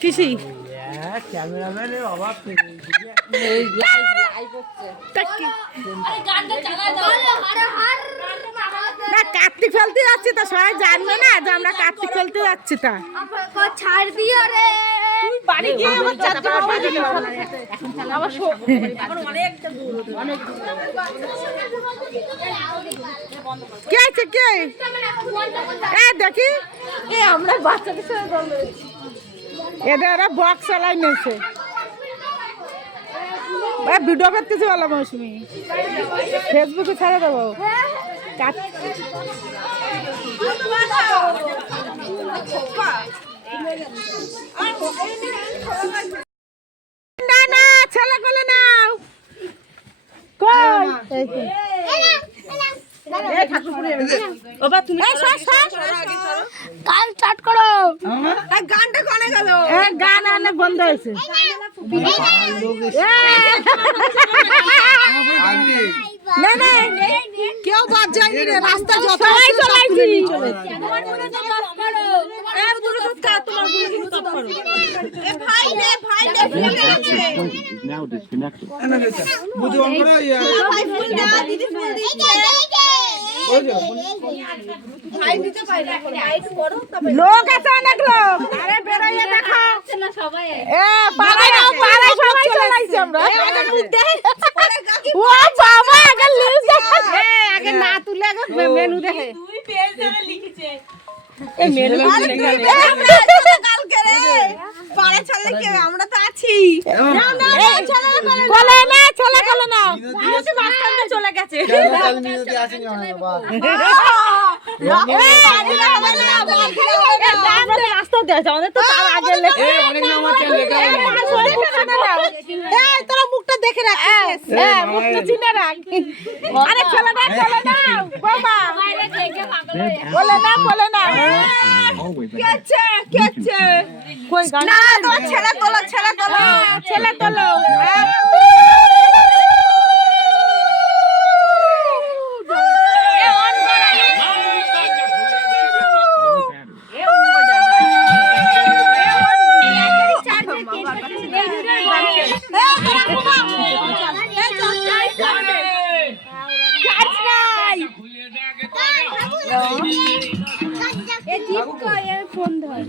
কিসি ক্যামেরাম্যানের অভাব না, কার্তিক ফেলতে যাচ্ছি তা সবাই জানবে না যে আমরা কার্তিক ফেলতে যাচ্ছি তা ছাড় দিও রে বাড়ি গিয়ে আবার কে আছে কে দেখি আমরা বাচ্চাদের সাথে এরা বক্স চালাই নিয়েছে ভিডিও করতেছি বলো মৌসুমি ফেসবুকে ছেড়ে দেবো না না ছেলে বলে নাও গান স্টার্ট করো গানটা কনে গেল গান অনেক বন্ধ হয়েছে না না কেউ বাদ যায়নি রে রাস্তা যত লোক আছে অনেক লোক আরে বেরোইয়া দেখো সবাই চলাইছে আমরা ও বাবা আগে লিস্ট দেখে আগে না তুলে আগে মেনু দেখে আমরা তো আছি চলে গেছে রাস্তা দিয়েছে আমাদের তো তার আগে তোরা মুখটা দেখে রাখ মুখটা চিনে রাখ আরে চলে না বাবা বলে না ছেলে তোলো ফোন ধর